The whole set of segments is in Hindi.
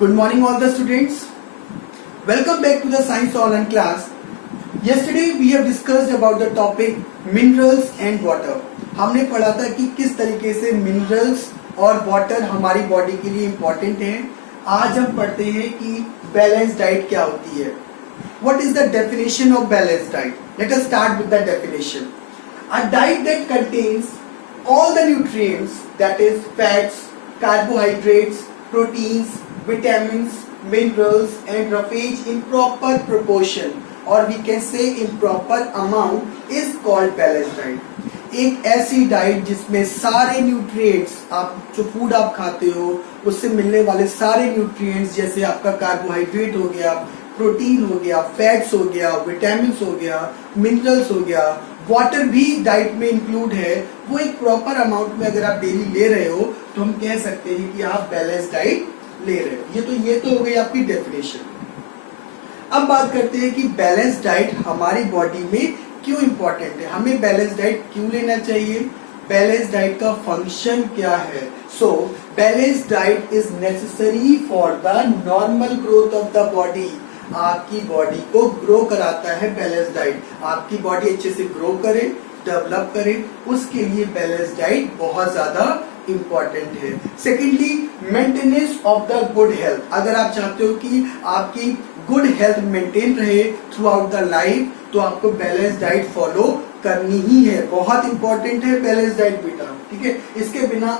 Good morning all the students. Welcome back to the Science Online class. Yesterday we have discussed about the topic minerals and water. हमने पढ़ा था कि किस तरीके से minerals और water हमारी body के लिए important है. आज हम पढ़ते हैं कि balanced diet क्या होती है. What is the definition of balanced diet? Let us start with the definition. A diet that contains all the nutrients, that is fats, carbohydrates, proteins, vitamins, minerals and roughage in proper proportion or we can say in proper amount is called balanced diet. एक ऐसी डाइट जिसमें सारे न्यूट्रिएंट्स, आप जो फूड आप खाते हो उससे मिलने वाले सारे न्यूट्रिएंट्स, जैसे आपका कार्बोहाइड्रेट हो गया, प्रोटीन हो गया, फैट्स हो गया, विटामिन्स हो गया, मिनरल्स हो गया, वाटर भी डाइट में इंक्लूड है, वो एक प्रॉपर अमाउंट में अगर आप डेली ले रहे हो तो हम कह सकते हैं कि आप बैलेंस डाइट ले रहे हो. ये तो हो गई आपकी डेफिनेशन. अब बात करते हैं कि बैलेंस डाइट हमारी बॉडी में क्यों इंपॉर्टेंट है, हमें बैलेंस डाइट क्यों लेना चाहिए, बैलेंस डाइट का फंक्शन क्या है. So balance diet is necessary for the normal growth of the body. आपकी बॉडी को ग्रो कराता है बैलेंस डाइट. आपकी बॉडी अच्छे से ग्रो करे, डेवलप करे, उसके लिए बैलेंस डाइट बहुत ज्यादा इंपॉर्टेंट है. Secondly, maintenance of the good health. अगर आप चाहते हो कि आपकी गुड हेल्थ मेंटेन रहे थ्रू आउट द लाइफ तो आपको बैलेंस डाइट फॉलो करनी ही है. बहुत इंपॉर्टेंट है बैलेंस डाइट बेटा, ठीक है. इसके बिना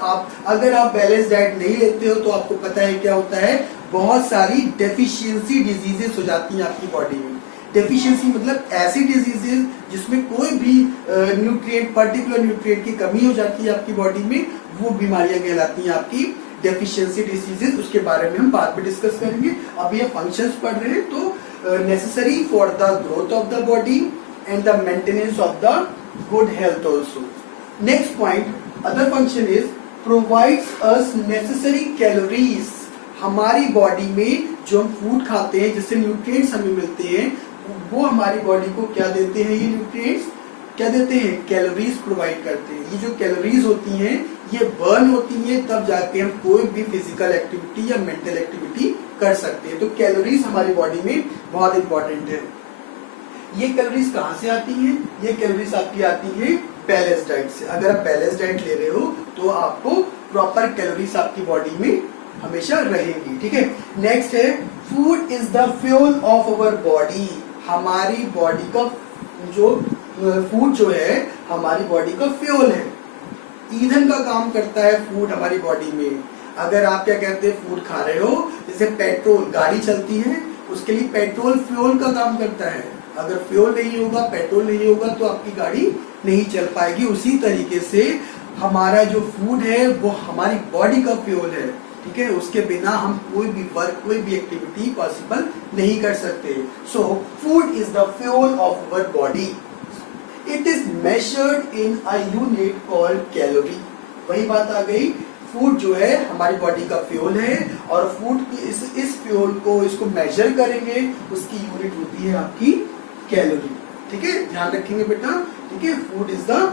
अगर आप बैलेंस डाइट नहीं लेते हो तो आपको पता है क्या होता है, बहुत सारी डेफिशिएंसी डिजीजेस हो जाती हैं आपकी बॉडी में. डेफिशिएंसी मतलब ऐसी डिजीजेस जिसमें कोई भी न्यूट्रिएंट, पर्टिकुलर न्यूट्रिएंट की कमी हो जाती है आपकी बॉडी में, वो बीमारियां कहलाती हैं आपकी डेफिशिएंसी डिजीजेस. उसके बारे में हम बाद में डिस्कस करेंगे. अभी हम फंक्शंस पढ़ रहे हैं. तो necessary for the growth of the body and the maintenance of the good health also. Next point, other function is provides us necessary calories. हमारी बॉडी में जो हम फूड खाते हैं जिससे न्यूट्रिएंट्स हमें मिलते हैं, वो हमारी बॉडी को क्या देते हैं, ये न्यूट्रिएंट्स क्या देते हैं, कैलोरीज प्रोवाइड करते हैं. ये जो कैलोरीज होती हैं ये बर्न होती हैं तब जाके हम कोई भी फिजिकल एक्टिविटी या मेंटल एक्टिविटी कर सकते हैं. तो कैलोरीज हमारी बॉडी में बहुत इंपॉर्टेंट है. ये कैलोरीज कहाँ से आती हैं, ये कैलोरीज आपकी आती है बैलेंस डाइट से. अगर आप बैलेंस डाइट ले रहे हो तो आपको प्रॉपर कैलोरीज आपकी बॉडी में हमेशा रहेगी, ठीक है. नेक्स्ट है, food is the fuel of our body. हमारी बॉडी का जो फूड जो है हमारी बॉडी का फ्यूल है, ईंधन का काम करता है फूड हमारी बॉडी में. अगर आप क्या कहते हैं, फूड खा रहे हो, जैसे पेट्रोल, गाड़ी चलती है उसके लिए पेट्रोल फ्यूल का काम करता है. अगर फ्यूल नहीं होगा, पेट्रोल नहीं होगा तो आपकी गाड़ी नहीं चल पाएगी. उसी तरीके से हमारा जो फूड है वो हमारी बॉडी का फ्यूल है, ठीक है. उसके बिना हम कोई भी वर्क, कोई भी एक्टिविटी पॉसिबल नहीं कर सकते. So food is the fuel of our body. It is measured in a unit called calorie. वही बात आ गई, फूड जो है हमारी बॉडी का फ्यूल है और फूड की इस फ्यूल को इसको मेजर करेंगे, उसकी यूनिट होती है आपकी कैलोरी, ठीक है. ध्यान रखेंगे बेटा, ठीक है. Food is the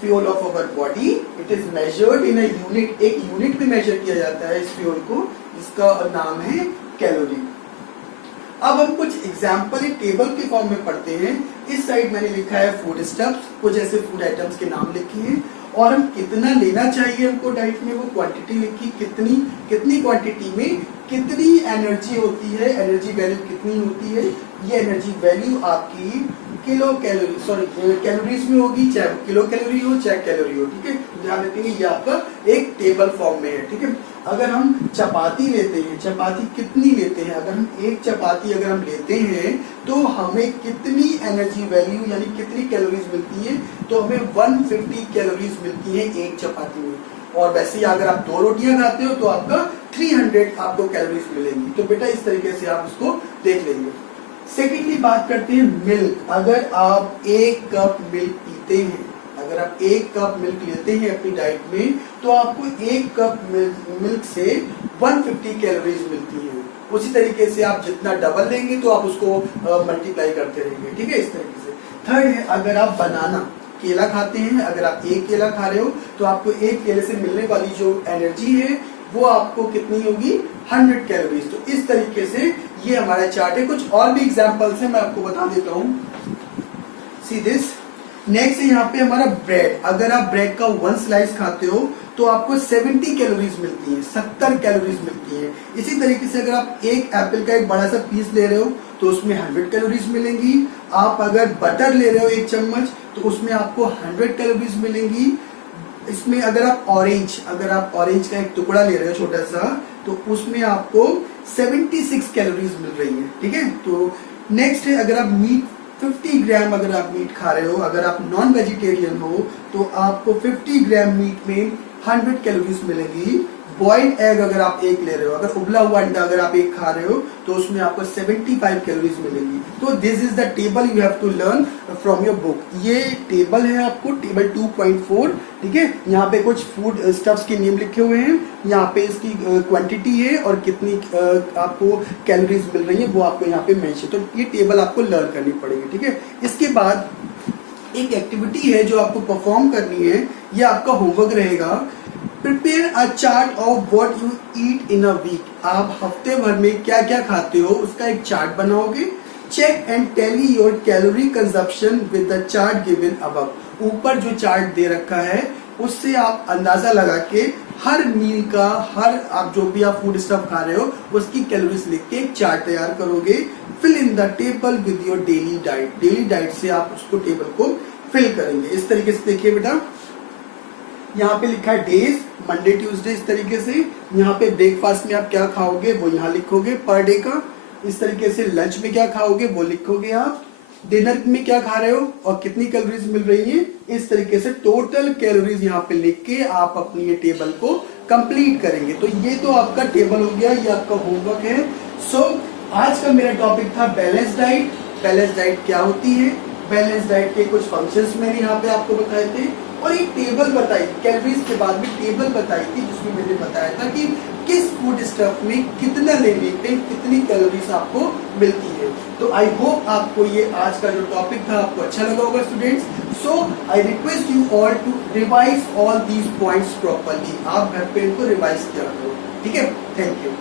fuel of our body. It is measured in a unit. एक यूनिट में मेजर किया जाता है इस फ्यूल को, जिसका नाम है कैलोरी. अब हम कुछ एग्जाम्पल टेबल के फॉर्म में पढ़ते हैं. इस साइड मैंने लिखा है फूड स्टफ्स, कुछ ऐसे फूड आइटम्स के नाम लिखे हैं और हम कितना लेना चाहिए हमको डाइट में, वो क्वांटिटी लिखी, कितनी क्वांटिटी में कितनी एनर्जी होती है, एनर्जी वैल्यू कितनी होती है. ये एनर्जी वैल्यू आपकी किलो कैलोरी, सॉरी कैलोरीज में होगी, चाहे किलो कैलोरी हो चाहे कैलोरी हो, ठीक है. ध्यान रखेंगे ये आपका एक टेबल फॉर्म में है, ठीक है. अगर हम चपाती लेते हैं, चपाती कितनी लेते हैं, अगर हम एक चपाती अगर हम लेते हैं तो हमें कितनी एनर्जी वैल्यू यानी कितनी कैलोरीज मिलती है, तो हमें 150 कैलोरीज मिलती है एक चपाती में. और वैसे ही अगर आप 2 रोटियां खाते हो तो आपका 300 आपको कैलोरीज मिलेंगी. तो बेटा इस तरीके से आप उसको देख लेंगे. सेकेंडली बात करते हैं मिल्क. अगर आप 1 कप मिल्क पीते हैं, अगर आप 1 कप मिल्क लेते हैं अपनी डाइट में तो आपको 1 कप मिल्क से 150 कैलोरीज मिलती है. उसी तरीके से आप जितना डबल लेंगे तो आप उसको मल्टीप्लाई करते रहेंगे, ठीक है. इस तरीके से. थर्ड है, अगर आप बनाना केला खाते हैं, अगर आप एक केला खा रहे हो तो आपको एक केले से मिलने वाली जो एनर्जी है वो आपको कितनी होगी 100 कैलोरीज। तो इस तरीके से ये हमारा चार्ट है। कुछ और भी एग्जांपल्स है, मैं आपको बता देता हूँ। See this. नेक्स्ट है यहाँ पे हमारा ब्रेड। अगर आप ब्रेड का 1 स्लाइस खाते हो तो आपको 70 कैलोरीज मिलती है, 70 कैलोरीज मिलती है। इसी तरीके से अगर आप एक एप्पल का एक बड़ा सा पीस ले रहे हो तो उसमें 100 कैलोरीज मिलेंगी। आप अगर बटर ले रहे हो 1 चम्मच तो उसमें आपको 100 कैलोरीज मिलेंगी। इसमें अगर आप ऑरेंज का एक टुकड़ा ले रहे हो छोटा सा तो उसमें आपको 76 कैलोरीज मिल रही है। ठीक है। तो नेक्स्ट है अगर आप मीट 50 ग्राम अगर आप मीट खा रहे हो, अगर आप नॉन वेजिटेरियन हो तो आपको 50 ग्राम मीट में 100 कैलोरीज मिलेगी। बॉइल्ड एग अगर आप एक ले रहे हो, अगर उबला हुआ अंडा अगर आप एक खा रहे हो तो उसमें आपको 75 कैलोरीज मिलेंगी। तो this is the table you have to learn from your book. ये टेबल है आपको टेबल 2.4। ठीक है। यहाँ पे कुछ फूड स्टफ्स के नेम लिखे हुए हैं, यहाँ पे इसकी क्वांटिटी है और कितनी आपको कैलोरीज मिल रही है वो आपको यहाँ पे मेंशन। तो ये टेबल आपको लर्न करनी पड़ेगी। ठीक है। इसके बाद एक एक्टिविटी है जो आपको परफॉर्म करनी है, ये आपका होमवर्क रहेगा। Prepare a chart of what you eat in a week. आप हफ्ते भर में क्या क्या खाते हो उसका एक चार्ट बनाओगे। Check and tally your calorie consumption with the chart given above. ऊपर जो चार्ट दे रखा है उससे आप अंदाजा लगा के हर मील का, हर आप जो भी आप फूड स्टफ खा रहे हो उसकी कैलोरीज लिख के एक चार्ट तैयार करोगे। Fill in the table with your daily diet. Daily diet से आप उसको टेबल को फिल करेंगे। इस तरीके से देखिए बेटा, यहाँ पे लिखा है डेज, मंडे ट्यूसडे, इस तरीके से। यहाँ पे ब्रेकफास्ट में आप क्या खाओगे वो यहाँ लिखोगे पर डे का। इस तरीके से लंच में क्या खाओगे वो लिखोगे आप। डिनर में क्या खा रहे हो और कितनी कैलोरीज मिल रही है, इस तरीके से टोटल कैलोरीज यहाँ पे लिख के आप अपनी ये टेबल को कंप्लीट करेंगे। तो ये तो आपका टेबल हो गया, ये आपका होमवर्क है। सो आज का मेरा टॉपिक था बैलेंस डाइट। बैलेंस डाइट क्या होती है, बैलेंस डाइट के कुछ फंक्शंस मैंने यहाँ पे आपको बताए थे और एक टेबल बताई, कैलोरीज के बाद में टेबल बताई थी जिसमें मैंने बताया था कि किस फूड स्टफ में कितना लेने पे कितनी कैलोरीज आपको मिलती है। तो आई होप आपको ये आज का जो टॉपिक था आपको अच्छा लगा होगा students. So I request you all to revise all these points properly. आप घर पे इनको रिवाइज किया करो। ठीक है। Thank you.